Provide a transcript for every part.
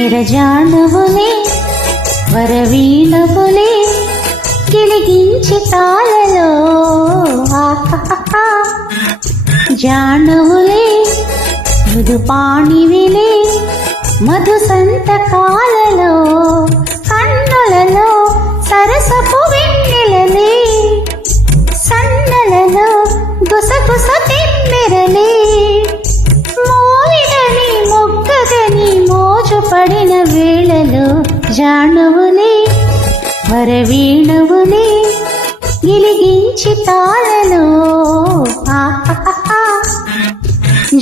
నిరజానువులే వరవీణవులే గిలిగించి తాళలో జానువులే మృదుపాణివిలే మధు సంతకాలలో కన్నులలో సరసపు వెన్నెలలే సన్నలలో గుసగుస తిమ్మెరలే మోవిడని మొగ్గదని మోజుపడిన వేళలో జానువులే వరవీణవులే గిలిగించి తాళలో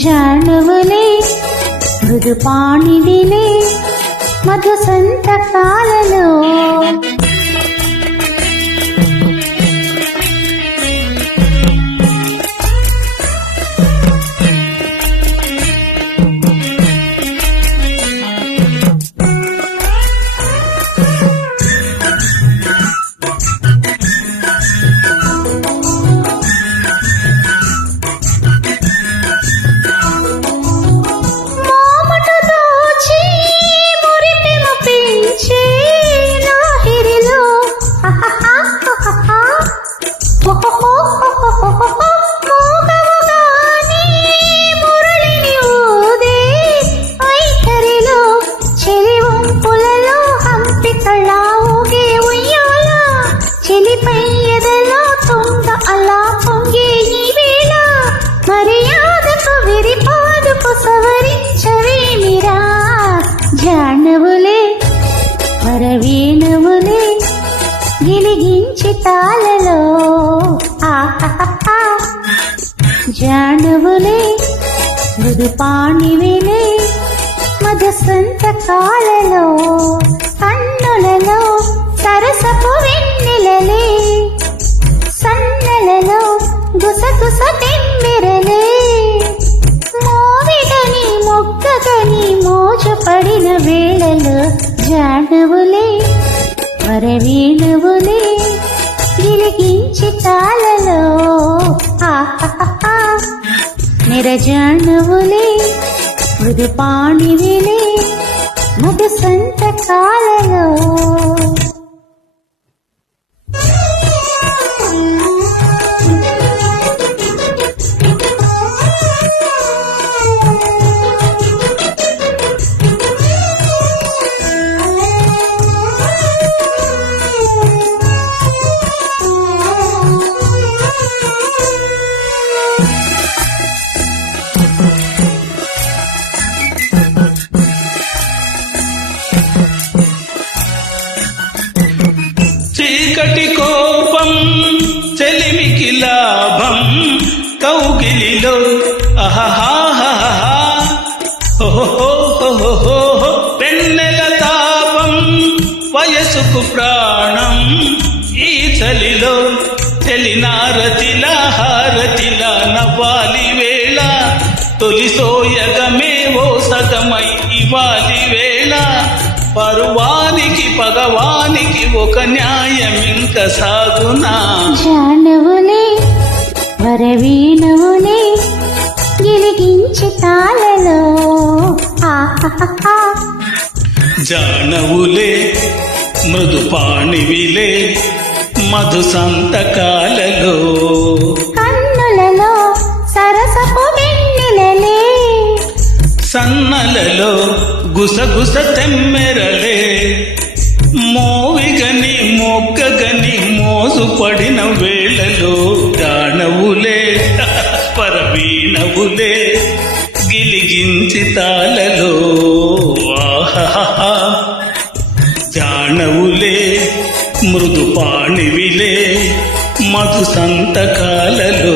జానువులే మృదుపాణివిలే మధు సంతకాలలో జానువులే వరవీణవులే గిలిగించి తాళలో జానువులే మృదుపాణివిలే మధు సంతకాలలో కన్నులలో సరసపు వెన్నెలలే సన్నలలో గుసగుస తిమ్మెరలే మోవిడని మొగ్గని మోజుపడిన వేళలో జానువులే వరవీణవులే గిలిగించి తాళలో నిరజానువులే మృదుపాణివిలే మధు సంతకాలలో చీకటి కోపం చెలిమికి లాభం కౌగిలిలో పెన్నెల తాపం వయసుకు ప్రాణం ఈ చలిలో చెలినారతిలా హారతిలా నవ్వాలి వేళ తొలి సోయగమే ఓ సగమై ఇవాలి వేళ పరువానికి పగవానికి ఒక న్యాయం ఇంక సాగునా జానువులే వరవీణవులే గిలిగించి తాళలో జానవులే మృదుపాణివిలే మధు సంతకాలలో కన్నులలో సరసపు వెన్నెలలే సన్నలలో గుసగుస తెమ్మెరలే మోవిగని మొగ్గగని మోజుపడిన వేళలో జానవులే పరవీణవులే గిలిగించి తాళలో జానవులే మృదుపాణివిలే మధు సంతకాలలో